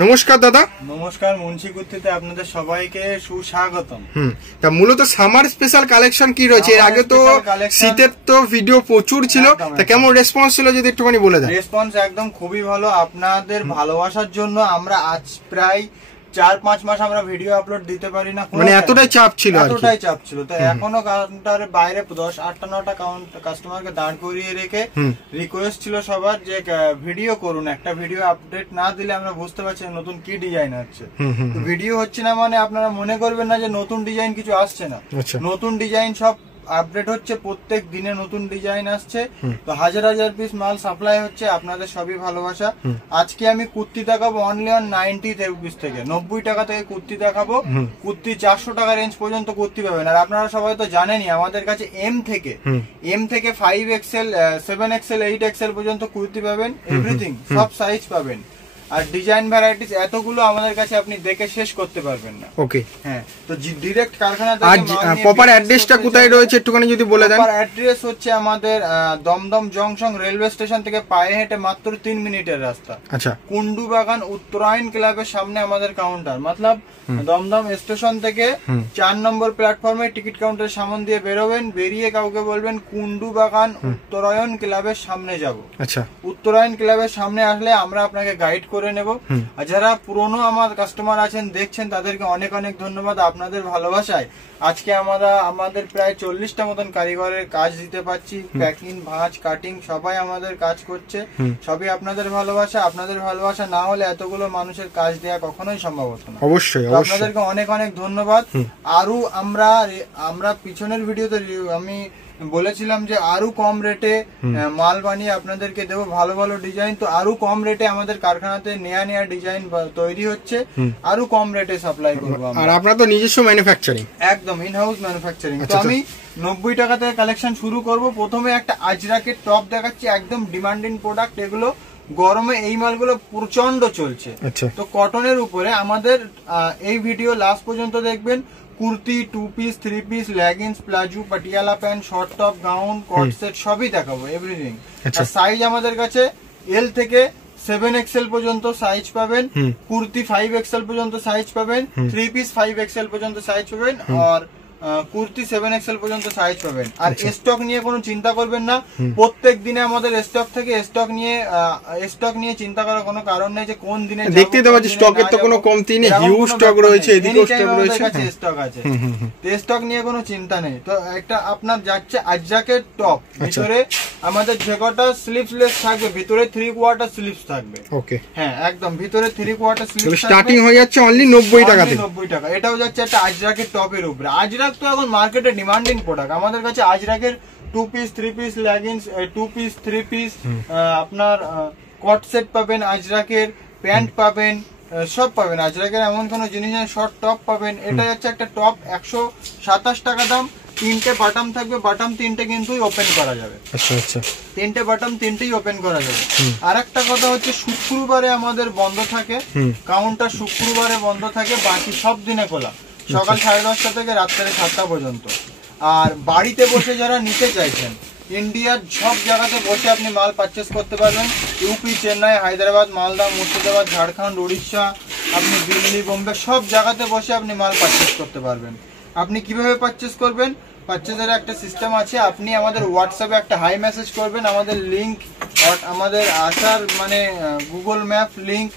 নমস্কার দাদা। নমস্কার, মুন্সি কুর্তিতে আপনাদের সবাইকে সুস্বাগতম। তা মূলত সামার স্পেশাল কালেকশন কি রয়েছে? এর আগে তো শীতের তো ভিডিও প্রচুর ছিল, তা কেমন রেসপন্স ছিল যদি একটুখানি বলে দেন। রেসপন্স একদম খুবই ভালো। আপনাদের ভালোবাসার জন্য আমরা আজ প্রায় 4-5 মাস আমরা ভিডিও আপলোড দিতে পারি না, মানে এতটাই চাপ ছিল। তো এখনো কাউন্টারের বাইরে 10, 8টা 9টা কাস্টমারকে দাঁড় করিয়ে রেখে রিকোয়েস্ট ছিল সবার যে ভিডিও করুন, একটা ভিডিও আপডেট না দিলে আমরা বুঝতে পারছি নতুন কি ডিজাইন আসছে। তো ভিডিও হচ্ছে না মানে আপনারা মনে করবেন না যে নতুন ডিজাইন কিছু আসছে না। নতুন ডিজাইন সব আপডেট হচ্ছে, প্রত্যেক দিনে নতুন ডিজাইন আসছে। তো হাজার হাজার পিস মাল সাপ্লাই হচ্ছে, আপনাদের সবই ভালোবাসা। আজকে আমি কুর্তি দেখাবো অনলি অন 90 রুপিস থেকে, 90 টাকা থেকে কুর্তি দেখাবো। কুর্তি 400 টাকা রেঞ্জ পর্যন্ত কুর্তি পাবেন। আর আপনারা সবাই তো জানেনই আমাদের কাছে এম থেকে 5XL, 7XL, 8XL পর্যন্ত কুর্তি পাবেন, এভরিথিং সব সাইজ পাবেন। আর ডিজাইন ভ্যারাইটিস এতগুলো আমাদের কাছে আপনি দেখে শেষ করতে পারবেন না। ওকে, হ্যাঁ। তো ডিরেক্ট কারখানা থেকে আর প্রপার অ্যাড্রেসটা কোথায় রয়েছে একটুখানি যদি বলে দেন। প্রপার অ্যাড্রেস হচ্ছে আমাদের দমদম জংশন রেলওয়ে স্টেশন থেকে পায়ে হেঁটে মাত্র 3 মিনিটের রাস্তা। আচ্ছা। কুন্ডু বাগান উত্তরায়ণ ক্লাবের সামনে আমাদের কাউন্টার, মতলব দমদম স্টেশন থেকে 4 নম্বর প্ল্যাটফর্মে টিকিট কাউন্টারের সামনে দিয়ে বেরোবেন, বেরিয়ে কাউকে বলবেন কুন্ডু বাগান উত্তরায়ণ ক্লাবের সামনে যাব। আচ্ছা। উত্তরায়ণ ক্লাবের সামনে আসলে আমরা আপনাকে গাইড করে নেব। আর যারা পুরনো আমার কাস্টমার আছেন দেখছেন তাদেরকে অনেক অনেক ধন্যবাদ। আপনাদের ভালোবাসায় আজকে আমাদের প্রায় 40টা মতন কারিগরের কাজ দিতে পারছি। প্যাকিং, ভাঁজ, কাটিং সবাই আমাদের কাজ করছে, সবই আপনাদের ভালোবাসা। আপনাদের ভালোবাসা না হলে এতগুলো মানুষের কাজ দেওয়া কখনোই সম্ভব হতো না। অবশ্যই আপনাদেরকে অনেক অনেক ধন্যবাদ। আরো আমরা পিছনের ভিডিওতে আমি বলেছিলাম যে আরো কম রেটে মাল বানিয়ে আপনাদেরকে দেবো, ভালো ভালো ডিজাইন। তো আরো কম রেটে আমাদের কারখানাতে নেয়া ডিজাইন তৈরি হচ্ছে, আরো কম রেটে সাপ্লাই করবো। আর আপনার তো নিজস্ব ম্যানুফ্যাকচারিং, একদম ইন হাউস ম্যানুফ্যাকচারিং। তো আমি 90 টাকা থেকে কালেকশন শুরু করব। প্রথমে একটা আজরাকের টপ দেখাচ্ছি, একদম ডিমান্ডিং প্রোডাক্ট। এগুলো গরমে এই মালগুলো প্রচন্ড চলছে। তো কটনের উপরে আমাদের এই ভিডিও লাস্ট পর্যন্ত দেখবেন। Kurti, 2 piece, 3 piece, leggings, palazzo, Patiala pant, short top, gown, coord set সবই দেখাবো, এভরিথিং। আর সাইজ আমাদের কাছে এল থেকে 7XL পর্যন্ত সাইজ পাবেন, কুর্তি 5XL পর্যন্ত সাইজ পাবেন, 3 পিস 5XL পর্যন্ত সাইজ পাবেন, আর কুর্তি 7XL পর্যন্ত সাইজ পাবেন। আর স্টক নিয়ে কোনো চিন্তা করবেন না, প্রত্যেক দিনে আমাদের স্টক থেকে স্টক নিয়ে চিন্তা করার কোনো কারণ নেই যে কোন দিনে দেখতে দেওয়া যে স্টকের তো কোনো কমতি নেই, হিউজ স্টক রয়েছে, এদিকেও স্টক রয়েছে, স্টক আছে। তো স্টক নিয়ে কোনো চিন্তা নেই। তো একটা আপনার যাচ্ছে আজরাকের টপ, ভিতরে আমাদের যে কটা স্লিভলেস থাকবে, ভিতরে 3 কোয়ার্টার স্লিভস থাকবে। ওকে, হ্যাঁ একদম ভিতরে 3 কোয়ার্টার স্লিভস। স্টার্টিং হয়ে যাচ্ছে অনলি 90 টাকা থেকে। 90 টাকা। এটাও যাচ্ছে একটা আজরাকের টপের উপরে। আজরাক তো এখন মার্কেটে ডিমান্ডিং প্রোডাক্ট। আমাদের কাছে আজরাকের 2 piece, 3 piece leggings, 2 piece, 3 piece, আপনার কট সেট পাবেন, আজরাকের প্যান্ট পাবেন, সব পাবেন। আজরাকের এমন কোনো জিনিস নেই, শর্ট টপ পাবেন। এটা হচ্ছে একটা টপ, 127 টাকা দাম। 3টে বাটাম থাকবে, বাটাম 3টে কিন্তু ওপেন করা যাবে। আচ্ছা আচ্ছা, 3টে বাটাম 3টেই ওপেন করা যাবে। আর একটা কথা হচ্ছে শুক্রবারে আমাদের বন্ধ থাকে কাউন্টার, শুক্রবারে বন্ধ থাকে, বাকি সব দিনে খোলা, সকাল 10:30 থেকে রাত্রে 7টা পর্যন্ত। আর বাড়িতে বসে যারা নিতে চাইছেন, ইন্ডিয়ার সব জায়গাতে বসে আপনি মাল পারচেস করতে পারবেন। ইউপি, চেন্নাই, হায়দ্রাবাদ, মালদা, মুর্শিদাবাদ, ঝাড়খণ্ড, উড়িষ্যা, আপনি দিল্লি, বোম্বে সব জায়গাতে বসে আপনি মাল পারচেস করতে পারবেন। আপনি কিভাবে পারচেস করবেন? পারচেসের একটা সিস্টেম আছে। আপনি আমাদের হোয়াটসঅ্যাপে একটা হাই মেসেজ করবেন, আমাদের লিঙ্ক, আমাদের আসার মানে গুগল ম্যাপ লিঙ্ক,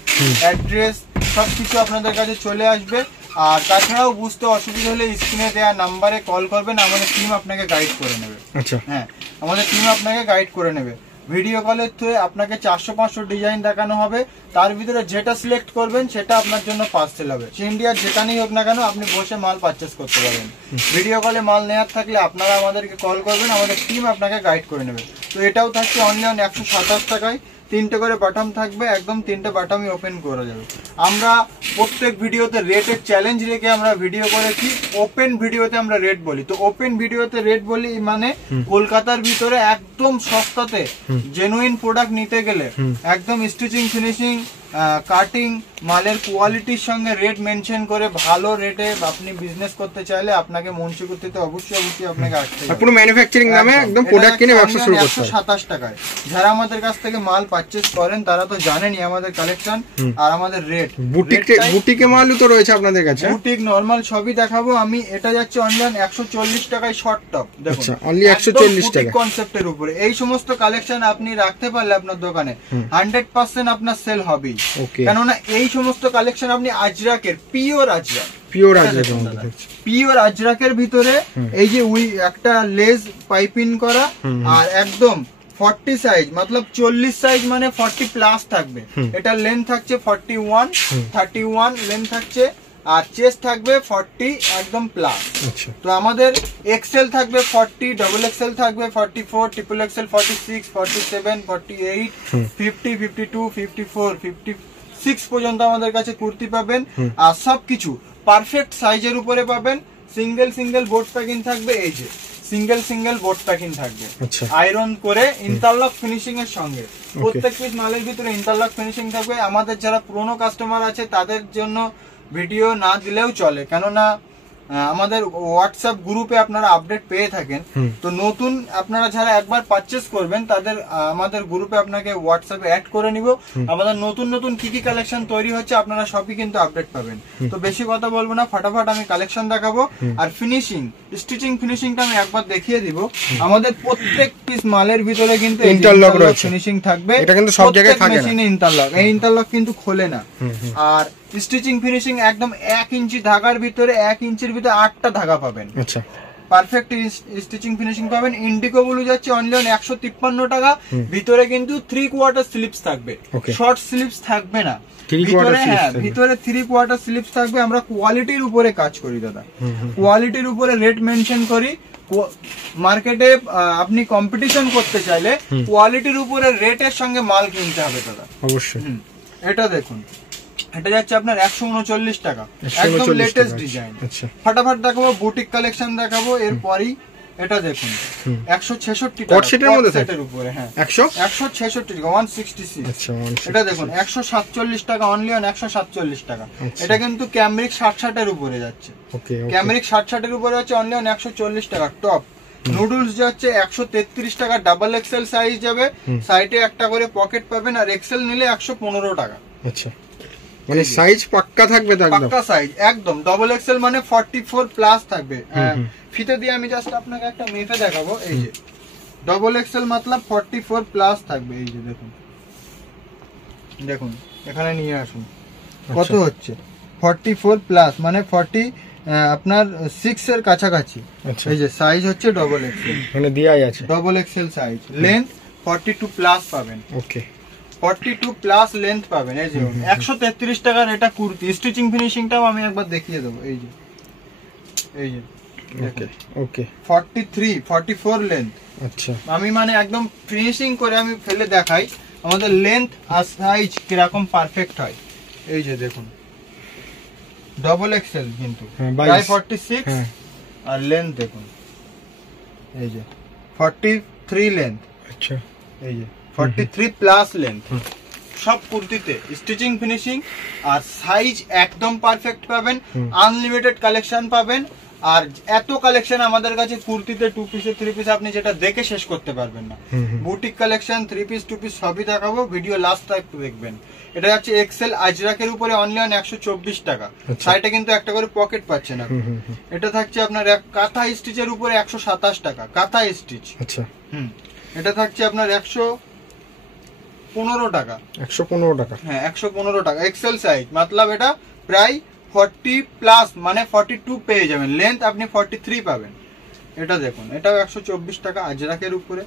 অ্যাড্রেস সবকিছু আপনাদের কাছে চলে আসবে। আর তাছাড়াও বুঝতে অসুবিধা হলে স্ক্রিনে দেওয়া নাম্বারে কল করবেন, আমাদের টিম আপনাকে গাইড করে নেবে। আচ্ছা, হ্যাঁ আমাদের টিম আপনাকে গাইড করে নেবে। ভিডিও কলের থ্রুয়ে আপনাকে 400-500 ডিজাইন দেখানো হবে, তার ভিতরে যেটা সিলেক্ট করবেন সেটা আপনার জন্য পার্সেল হবে। ইন্ডিয়ার যেখানেই হোক না কেন আপনি বসে মাল পারচেস করতে পারবেন। ভিডিও কলে মাল নেওয়ার থাকলে আপনারা আমাদেরকে কল করবেন, আমাদের টিম আপনাকে গাইড করে নেবে। তো এটাও থাকছে অনলি অন 127 টাকায়। 3টে করে বাটাম থাকবে, একদম 3টে বাটামই ওপেন করা যাবে। আমরা প্রত্যেক ভিডিওতে রেটের চ্যালেঞ্জ রেখে আমরা ভিডিও করেছি। ওপেন ভিডিওতে আমরা রেট বলি। তো ওপেন ভিডিওতে রেট বলি মানে কলকাতার ভিতরে একদম সস্তাতে জেনুইন প্রোডাক্ট নিতে গেলে একদম স্টিচিং, ফিনিশিং, কাটিং মালের কোয়ালিটির সঙ্গে রেট মেনশন করে ভালো রেটে আপনি বিজনেস করতে চাইলে আপনাকে মুন্সিগঞ্জে অবশ্যই আপনাকে আসতে হবে। পুরো ম্যানুফ্যাকচারিং নামে একদম প্রোডাক্ট কিনে ব্যবসা শুরু করতে হবে। 127 টাকায় যারা আমাদের কাছ থেকে মাল পারচেজ করেন তারা তো জানেনই আমাদের কালেকশন আর আমাদের রেট। বুটিকে মালও তো রয়েছে আপনাদের কাছে? বুটিক নরমাল সবই দেখাবো আমি। এটা যাচ্ছে অনলাইন 140 টাকায় শর্ট টপ। দেখুন আচ্ছা, অনলি 140 টাকা কনসেপ্টের উপরে এই সমস্ত কালেকশন আপনি রাখতে পারলে আপনার দোকানে 100% আপনার সেল হবে। কেননা এই সমস্ত কালেকশন আপনি আজরাকের পিওর আজরাকের ভিতরে এই যে একটা লেস পাইপিং করা আর একদম 40 সাইজ মতলব 40 সাইজ মানে 40 প্লাস থাকবে। এটা লেন্থ থাকছে 41 31 লেন্থ থাকছে আর চেস্ট থাকবে 40 একদম প্লাস। তো আমাদের এক্সেল থাকবে 40, ডবল এক্সেল থাকবে 44, ট্রিপল এক্সেল 46, 47, 48, 50, 52, 54, 56 পর্যন্ত আমাদের কাছে কুর্তি পাবেন। আর সবকিছু পারফেক্ট সাইজের উপরে পাবেন। সিঙ্গেল বোর্ড প্যাকিং থাকবে, এই যে সিঙ্গেল বোর্ড প্যাকিং থাকবে আয়রন করে ইন্টারলক ফিনিশিং এর সঙ্গে। প্রত্যেক পিস মালের ভিতরে ইন্টারলক ফিনিশিং থাকবে। আমাদের যারা পুরনো কাস্টমার আছে তাদের জন্য ভিডিও না দিলেও চলে, কেননা আমাদের হোয়াটসঅ্যাপ গ্রুপে আপনারা আপডেট পেয়ে থাকেন। তো নতুন আপনারা যারা একবার পারচেজ করবেন তাদের আমাদের গ্রুপে আপনাকে হোয়াটসঅ্যাপে অ্যাড করে নিব। আমাদের নতুন কি কালেকশন তৈরি হচ্ছে আপনারা সবই কিন্তু আপডেট পাবেন। তো বেশি কথা বলবো না, ফটাফট আমি কালেকশন দেখাবো। আর স্টিচিং ফিনিশিংটা আমি একবার দেখিয়ে দিব। আমাদের প্রত্যেক পিস মালের ভিতরে কিন্তু ইন্টারলক ফিনিশিং থাকবে। এটা কিন্তু সব জায়গায় থাকে না, ইন্টারলক এই ইন্টারলক কিন্তু খোলে না। আর স্টিচিং ফিনিশিং একদম 1 ইঞ্চি ধাগার ভিতরে 1 ইঞ্চির ভিতরে 8টা ধাগা পাবেন। আচ্ছা, পারফেক্ট স্টিচিং ফিনিশিং পাবেন। ইন্ডিগো ব্লু যাচ্ছে অনলি 153 টাকা। ভিতরে কিন্তু 3/4 স্লিপস থাকবে, শর্ট স্লিপস থাকবে না। ভিতরে 3/4 স্লিপস থাকবে। আমরা কোয়ালিটির উপরে কাজ করি দাদা, কোয়ালিটির উপরে রেট মেনশন করি। মার্কেটে আপনি কম্পিটিশন করতে চাইলে কোয়ালিটির উপরে রেটের সঙ্গে মাল কিনতে হবে দাদা, অবশ্যই। এটা দেখুন, এটা যাচ্ছে আপনার 139 টাকা, একদম লেটেস্ট ডিজাইন। ফটাফট দেখাবো, বুটিক কালেকশন দেখাবো। এরপরই এটা দেখুন 166 টাকা সেটের উপরে। হ্যাঁ 166 টাকা 166। আচ্ছা, এটা দেখুন 147 টাকা, অনলি 147 টাকা। এটা কিন্তু ক্যামরিক 60 এর উপরে যাচ্ছে। ক্যামরিক 60 এর উপরে যাচ্ছে অনলি 140 টাকা। টপ নুডলস যাচ্ছে 133 টাকা, ডাবল এক্সেল সাইজ যাবে, সাইডে একটা করে পকেট পাবেন। আর এক্সেল নিলে 115 টাকা। আচ্ছা, মানে সাইজ পাক্কা থাকবে তো, একদম পাক্কা সাইজ একদম। ডাবল এক্সেল মানে 44 প্লাস থাকবে। ফিতে দিয়ে আমি জাস্ট আপনাকে একটা মেপে দেখাবো। এই যে ডাবল এক্সেল মতলব 44 প্লাস থাকবে। এই যে দেখুন এখানে নিয়ে আসুন কত হচ্ছে 44 প্লাস মানে 40 আপনার 6 এর কাছাকাছি। এই যে সাইজ হচ্ছে ডাবল এক্সেল, মানে দেয়াই আছে double XL size. Length 42 plus পাবেন। ওকে, 42 প্লাস লেন্থ পাবেন। এই যে 133 টাকার এটা কুর্তি। স্টিচিং ফিনিশিংটাও আমি একবার দেখিয়ে দেবো। এই যে ওকে 44 লেন্থ। আচ্ছা, আমি মানে একদম ফিনিশিং করে আমি ফেলে দেখাই আমাদের লেন্থ আর সাইজ কিরকম পারফেক্ট হয়। এই যে দেখুন ডাবল এক্সেল কিন্তু প্রায় 46 আর লেন্থ দেখুন এই যে 43 লেন্থ। আচ্ছা, এই যে 43 প্লাস লেন্থ। সব কুর্তিতে স্টিচিং ফিনিশিং আর সাইজ একদম পারফেক্ট পাবেন। আনলিমিটেড কালেকশন পাবেন। আর এত কালেকশন আমাদের কাছে কুর্তিতে 2 পিসে 3 পিস আপনি যেটা দেখে শেষ করতে পারবেন না। বুটিক কালেকশন 3 পিস 2 পিস সবই দেখাবো, ভিডিও লাস্ট তক দেখবেন। এটা হচ্ছে এক্সেল আজরাকের উপরে অনলি 124 টাকা। সাইডে কিন্তু একটা করে পকেট পাচ্ছেন আপনি। এটা থাকছে আপনার কাঁথা স্টিচের উপরে 127 টাকা, কাঁথা স্টিচ। আচ্ছা, এটা থাকছে আপনার 115 টাকা। 115 টাকা, হ্যাঁ 115 টাকা। এক্সেল সাইজ মতলব এটা প্রায় 40 প্লাস মানে 42 পেয়ে যাবেন। লেন্থ আপনি 43 পাবেন। এটা দেখুন এটাও 124 টাকা আজরাকের উপরে।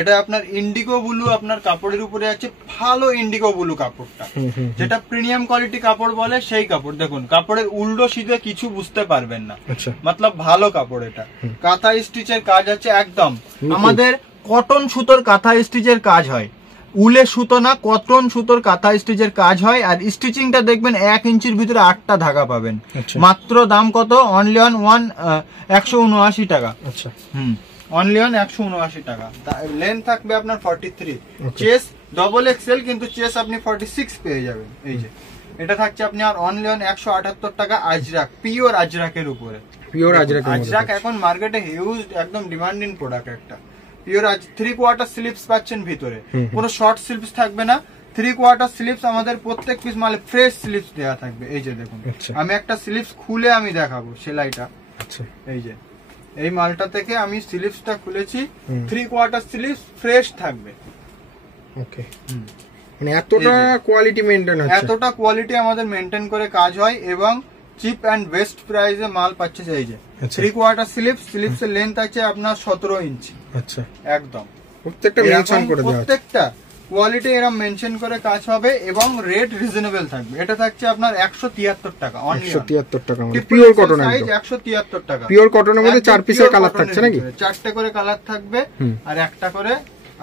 এটা আপনার ইন্ডিগো ব্লু আপনার কাপড়ের উপরে আছে। ভালো ইন্ডিগো ব্লু কাপড়টা, যেটা প্রিমিয়াম কোয়ালিটি কাপড় বলে সেই কাপড়। দেখুন কাপড়ের উল্টো সিধে কিছু বুঝতে পারবেন না, মতলব ভালো কাপড়। এটা কাঁথা স্টিচের কাজ আছে একদম। আমাদের কটন সুতোর কাঁথা স্টিচের কাজ হয়, উলে সুতো না, কটন সুতোর কাঁথা স্টিচের কাজ হয়। আর স্টিচিংটা দেখবেন 1 ইঞ্চির ভিতরে 8টা ধাগা পাবেন। মাত্র দাম কত? অনলি অন 179 টাকা। আচ্ছা, অনলি অন 179 টাকা। লেন্থ থাকবে আপনার 43, চেস্ট ডবল এক্সেল, কিন্তু চেস আপনি 46 পেয়ে যাবেন। এই যে এটা থাকছে আপনি আর অনলি অন 178 টাকা আজরাক, পিওর আজরাকের উপরে। পিওর আজরাক এখন মার্কেটে হিউজ একদম ডিমান্ডিং প্রোডাক্ট একটা। পিওর 3/4 স্লিপস পাচ্ছেন ভিতরে, কোনো শর্ট স্লিপস থাকবে না। 3/4 স্লিপস আমাদের প্রত্যেক পিস মালে ফ্রেশ স্লিপস দেওয়া থাকবে। এই যে দেখুন, আমি একটা স্লিপস খুলে আমি দেখাবো সেলাইটা। এই যে এই মালটা থেকে আমি স্লিপসটা খুলেছি, 3/4 স্লিপস ফ্রেশ থাকবে। ওকে, মানে এতটা কোয়ালিটি মেইনটেইন হচ্ছে, এতটা কোয়ালিটি আমাদের মেইনটেইন করে কাজ হয় এবং চিপ এন্ড বেস্ট প্রাইসে মাল পাচ্ছে। এই যে 3/4 স্লিপস, স্লিপসের লেন্থ আছে আপনার 17 ইঞ্চি। আচ্ছা, একদম প্রত্যেকটা মেনশন করে দেওয়া আছে, প্রত্যেকটা কোয়ালিটি এরকম মেনশন করে কাজ হবে এবং রেট রিজনেবল থাকবে। এটা থাকছে আপনার 173 টাকা অনলি, 173 টাকা মানে পিওর কটন, সাইজ 173 টাকা। পিওর কটনের মধ্যে 4 পিসের কালার থাকছে নাকি? 4টে করে কালার থাকবে আর একটা করে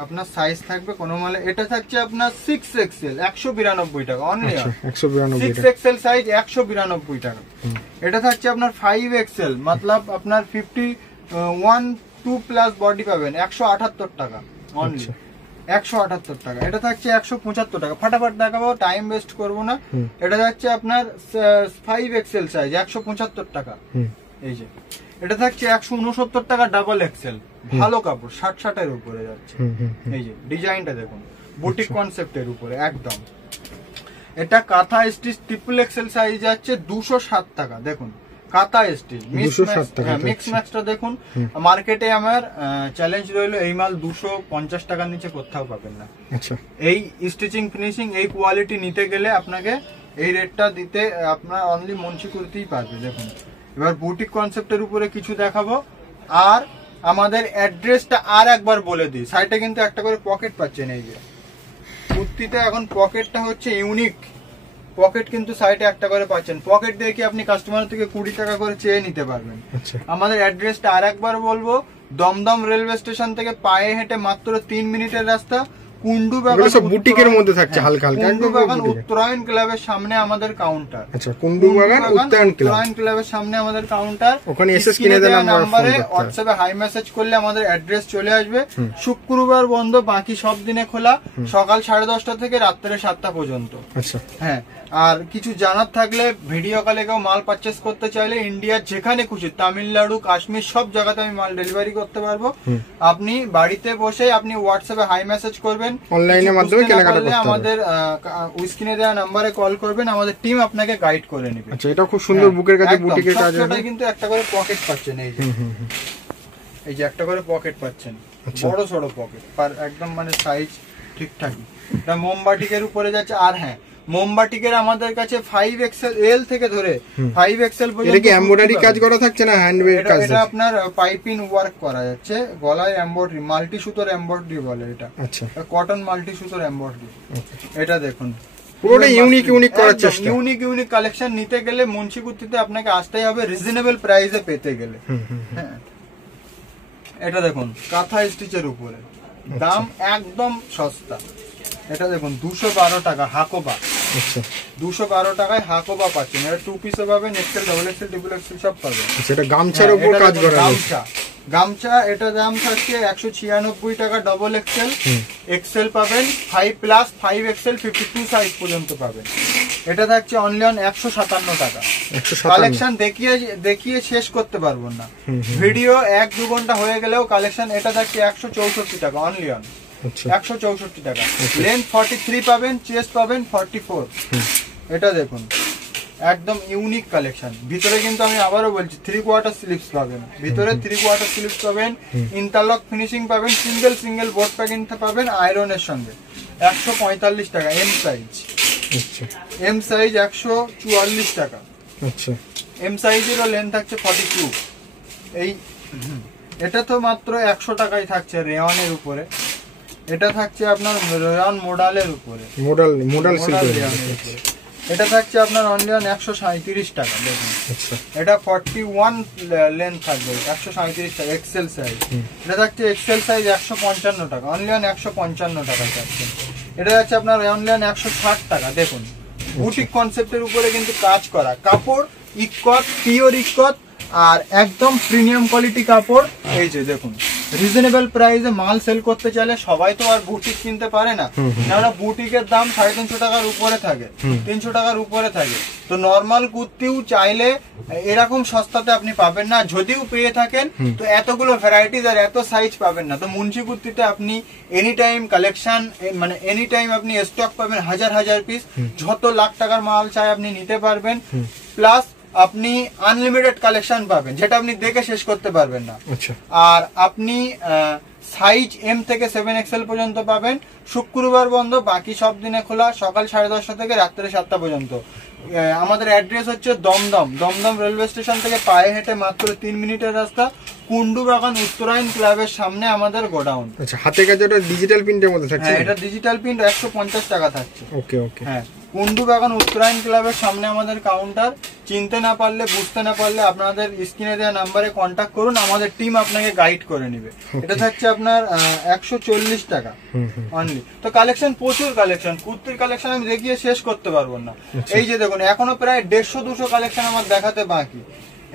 আপনার সাইজ থাকবে কোন মালে। এটা থাকছে আপনার 6XL 192 টাকা অনলি, 192 6XL সাইজ 192 টাকা। এটা থাকছে আপনার 5XL, মতলব আপনার 51-2+ বডি পাবেন 178 টাকা অনলি, 178 টাকা। এটা থাকছে 175 টাকা। ফাটাফাট দেখাবো, টাইম ওয়েস্ট করবো না। এটা যাচ্ছে আপনার 5XL সাইজ 175 টাকা। এই যে এটা থাকছে 169 টাকা ডাবল এক্সেল, ভালো কাপড় 60-60 উপরে যাচ্ছে। এই যে ডিজাইনটা দেখুন, বুটিক কনসেপ্টের উপরে একদম। এটা কাঁথা স্টিচ ট্রিপল এক্সেল সাইজ যাচ্ছে 207 টাকা। দেখুন কাঁথা স্টিচ মিক্স ম্যাক্সটা দেখুন, মার্কেটে আমার চ্যালেঞ্জ রইলো এই মাল 250 টাকার নিচে কোথাও পাবেন না। এই স্টিচিং ফিনিশিং এই কোয়ালিটি নিতে গেলে আপনাকে এই রেটটা দিতে আপনার অনলি মুন্সি করতেই পারবে। দেখুন এবার বুটিক কনসেপ্টের উপরে কিছু দেখাবো, আর আমাদের অ্যাড্রেসটা আর একবার বলে দিই। সাইডে কিন্তু একটা করে পকেট পাচ্ছেন। এই যে কুর্তিতে এখন পকেটটা হচ্ছে ইউনিক পকেট, কিন্তু সাইডে একটা করে পাচ্ছেন। পকেট দিয়ে কি আপনি কাস্টমার থেকে 20 টাকা করে চেয়ে নিতে পারবেন। আমাদের অ্যাড্রেসটা আর একবার বলবো, দমদম রেলওয়ে স্টেশন থেকে পায়ে হেঁটে মাত্র 3 মিনিটের রাস্তা, কুন্ডু বাগান বুটিকের মধ্যে থাকছে হালকা হালকা, কুন্ডু বাগান উত্তরায়ণ ক্লাবের সামনে আমাদের কাউন্টার। আচ্ছা, কুন্ডু বাগান উত্তরায়ণ ক্লাবের সামনে আমাদের কাউন্টার। ওখানে এসে স্ক্রিনে দেওয়া নম্বরে হোয়াটসঅ্যাপে হাই মেসেজ করলে আমাদের অ্যাড্রেস চলে আসবে। শুক্রবার বন্ধ, বাকি সব দিনে খোলা, সকাল 10:30 থেকে রাত্রে 7টা পর্যন্ত। আচ্ছা হ্যাঁ, আর কিছু জানার থাকলে ভিডিও কলে কেউ মাল পারচেস করতে চাইলে ইন্ডিয়ার যেখানে খুশি, তামিলনাড়ু, কাশ্মীর সব জায়গাতে আমি মাল ডেলিভারি করতে পারবো। আপনি বাড়িতে বসে আপনি হোয়াটসঅ্যাপে হাই মেসেজ করবেন, অনলাইনের মাধ্যমে কেনাকাটা করতে আমাদের স্ক্রিনে দেওয়া নম্বরে কল করবেন, আমাদের টিম আপনাকে গাইড করে নেবে। আচ্ছা, এটা খুব সুন্দর বুকের কাছে বুটিকের কাজ আছে। এটা কিন্তু একটা করে পকেট পাচ্ছেন। এই যে একটা করে পকেট পাচ্ছেন, বড় ছোট পকেট, আর একদম মানে সাইজ ঠিকঠাক। এটা মোমবাটিকের উপরে যাচ্ছে। আর হ্যাঁ, মোমবাটিকের আমাদের কাছে 5XL থেকে ধরে 5XL পর্যন্ত। এটা কি এমব্রয়ডারি কাজ করা থাকছে না হ্যান্ডমেড কাজ? এটা আপনার পাইপিং ওয়ার্ক করা যাচ্ছে, গলায় এমব্রয়ডারি, মাল্টি সুতোর এমব্রয়ডারি বলে এটা। আচ্ছা, কটন মাল্টি সুতোর এমব্রয়ডারি। এটা দেখুন পুরোটা ইউনিক করার চেষ্টা। ইউনিক কালেকশন নিতে গেলে মুন্সিকুর্তিতে আপনাকে আসতেই হবে, রিজনেবল প্রাইসে পেতে গেলে। হ্যাঁ, এটা দেখুন কাঁথা স্টিচের উপরে, দাম একদম সস্তা। এটা দেখুন 212 টাকা হাকোবা। আচ্ছা, 212 টাকায় হাকোবা পাচ্ছেন। এটা 2 পিসও পাবেন, excel, double excel, triple excel সব পাবেন। সেটা গামছার উপর কাজ করা আছে। গামছা এটা দাম থাকছে 196 টাকা ডাবল এক্সেল। এক্সেল পাবেন 5+, 5XL 52 সাইজ পর্যন্ত পাবেন। এটা থাকছে অনলি অন 157 টাকা। কালেকশন দেখিয়ে শেষ করতে পারবো না, ভিডিও 1-2 ঘন্টা হয়ে গেলেও কালেকশন। এটা থাকছে 164 টাকা অনলি অন, 164 টাকা। লেন্থ 43 পাবেন, চেস্ট পাবেন 44। এটা দেখুন একদম ইউনিক কালেকশন। ভিতরে কিন্তু আমি আবারও বলছি 3/4 স্লিপস পাবেন, ভিতরে 3/4 স্লিপস পাবেন, ইন্টারলক ফিনিশিং পাবেন, সিঙ্গেল বোর্ড প্যাকিং পাবেন আয়রনের সঙ্গে। 145 টাকা এম সাইজ। এম সাইজ 144 টাকা। আচ্ছা, এম সাইজেরও লেন্থ থাকছে 42। এই এটা তো মাত্র 100 টাকায় থাকছে রেয়নের উপরে। এটা থাকছে আপনার রেয়ন মডেলের উপরে, মডেল সিল্কের উপরে। এটা থাকছে আপনার অনলি অন 137 টাকা। দেখুন এটা 41 লেন্থ থাকবে, 137 টাকা এক্সেল সাইজ। এটা থাকছে এক্সেল সাইজ 155 টাকা, অনলি অন 155 টাকা থাকছে। এটা যাচ্ছে আপনার অনলি অন 160 টাকা। দেখুন বুটিক কনসেপ্টের উপরে কিন্তু কাজ করা, কাপড় ইকত, পিওর ইকত, আর একদম প্রিমিয়াম কোয়ালিটি কাপড়। এই যে দেখুন রিজনেবল প্রাইসে মাল সেল করতে চাইলে সবাই তো আর বুটিক কিনতে পারে না, কেননা বুটিকের দাম 350 টাকার উপরে থাকে, 300 টাকার উপরে থাকে। তো নর্মাল কুর্তিও চাইলে এরকম সস্তাতে আপনি পাবেন না, যদিও পেয়ে থাকেন তো এতগুলো ভ্যারাইটিজ আর এত সাইজ পাবেন না। তো মুন্সি কুর্তিতে আপনি এনি টাইম কালেকশন, মানে এনি টাইম আপনি স্টক পাবেন হাজার হাজার পিস, যত লাখ টাকার মাল চাই আপনি নিতে পারবেন, প্লাস আপনি আনলিমিটেড কালেকশন পাবেন যেটা আপনি দেখে শেষ করতে পারবেন না। আর আপনি সাইজ এম থেকে 7XL পর্যন্ত পাবেন। শুক্রবার বন্ধ, বাকি সব দিনে খোলা, সকাল 10:30 থেকে রাত্রে 7টা পর্যন্ত। আমাদের অ্যাড্রেস হচ্ছে দমদম রেলওয়ে স্টেশন থেকে পায়ে হেঁটে মাত্র 3 মিনিটের রাস্তা, কুন্ডু বাগান উত্তরায়ণ ক্লাবের সামনে আমাদের গোডাউন। আচ্ছা, হাতে কাছে ওটা ডিজিটাল প্রিন্টের মধ্যে থাকছে? হ্যাঁ, এটা ডিজিটাল প্রিন্ট, 150 টাকা থাকছে। ওকে ওকে। হ্যাঁ, কুন্ডু বাগান উত্তরায়ণ ক্লাবের সামনে আমাদের কাউন্টার। চিনতে না পারলে, বুঝতে না পারলে আপনাদের স্ক্রিনে দেওয়া নাম্বারে কন্ট্যাক্ট করুন, আমাদের টিম আপনাকে গাইড করে নেবে। এটা থাকছে আপনার 140 টাকা অনলি। তো কালেকশন, প্রচুর কালেকশন, কুর্তির কালেকশন আমি দেখিয়ে শেষ করতে পারবো না। এই যে দেখুন, এখনো প্রায় 150-200 কালেকশন আমার দেখাতে বাকি।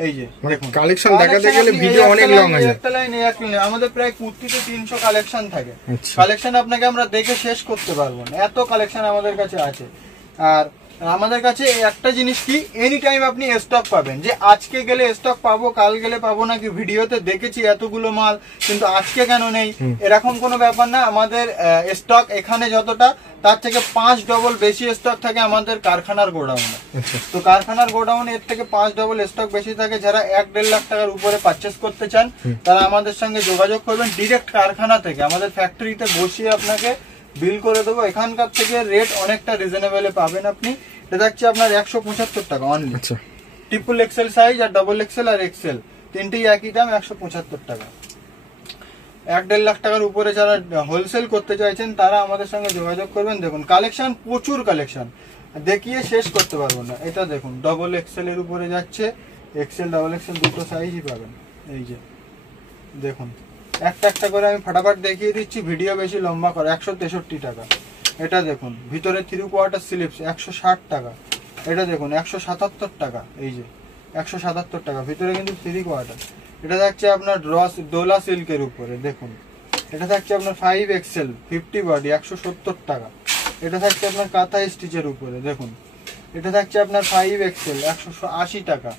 এই যে দেখুন, কালেকশন দেখাতে গেলে ভিডিও অনেক লং হয়ে যায়। একটা লাইন আমাদের প্রায় কুর্তিতে 300 কালেকশন থাকে। কালেকশন আপনাকে আমরা দেখে শেষ করতে পারবো না, এত কালেকশন আমাদের কাছে আছে। আর আমাদের কাছে একটা জিনিস কি, এনি টাইম আপনি স্টক পাবেন, যে আজকে গেলে স্টক পাবো, কাল গেলে পাবো নাকি, ভিডিওতে দেখেছি এতগুলো মাল কিন্তু আজকে কেন নেই, এরকম কোনো ব্যাপার না। আমাদের স্টক এখানে যতটা, তার থেকে 5 ডবল বেশি স্টক থাকে আমাদের কারখানার গোডাউনে। তো কারখানার গোডাউনে এর থেকে 5 ডবল স্টক বেশি থাকে। যারা 1-1.5 লাখ টাকার উপরে পারচেস করতে চান তারা আমাদের সঙ্গে যোগাযোগ করবেন, ডিরেক্ট কারখানা থেকে, আমাদের ফ্যাক্টরিতে বসিয়ে আপনাকে বিল করে দেবো। এখানকার থেকে রেট অনেকটা রিজনেবল পাবেন আপনি। এটা হচ্ছে আপনার 175 টাকা অনলি। ট্রিপল এক্সেল সাইজ আর ডবল এক্সেল আর এক্সেল তিনটেই একই দাম, 175 টাকা। 1-1.5 লাখ টাকার উপরে যারা হোলসেল করতে চাইছেন তারা আমাদের সঙ্গে যোগাযোগ করবেন। দেখুন কালেকশন, প্রচুর কালেকশন, দেখিয়ে শেষ করতে পারবো না। এটা দেখুন, ডবল এক্সেল এর উপরে যাচ্ছে, এক্সেল ডবল এক্সেল দুটো সাইজই পাবেন। এই যে দেখুন, একটা একটা করে আমি ফাটাফাট দেখিয়ে দিচ্ছি, ভিডিও বেশি লম্বা করে। 163 টাকা। এটা দেখুন, ভিতরে 3/4 স্লিপস 160 টাকা। এটা দেখুন 177 টাকা। এই যে 177 টাকা, ভিতরে কিন্তু 3/4। এটা থাকছে আপনার ডোলা সিল্কের উপরে, দেখুন এটা থাকছে আপনার 5XL 50 বডি 170 টাকা। এটা থাকছে আপনার কাঁথা স্টিচের উপরে, দেখুন এটা থাকছে আপনার 5XL 180 টাকা।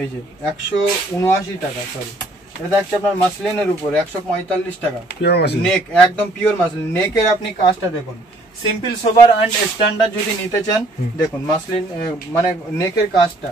এই যে 179 টাকা, সরি। এটা থাকছে আপনার মাসলিনের উপরে 145 টাকা। নেক, একদম পিওর মাসলিন। নেকের আপনি কাজটা দেখুন, সিম্পল সোবার অ্যান্ড স্ট্যান্ডার্ড যদি নিতে চান, দেখুন মাসলিন মানে নেকের কাজটা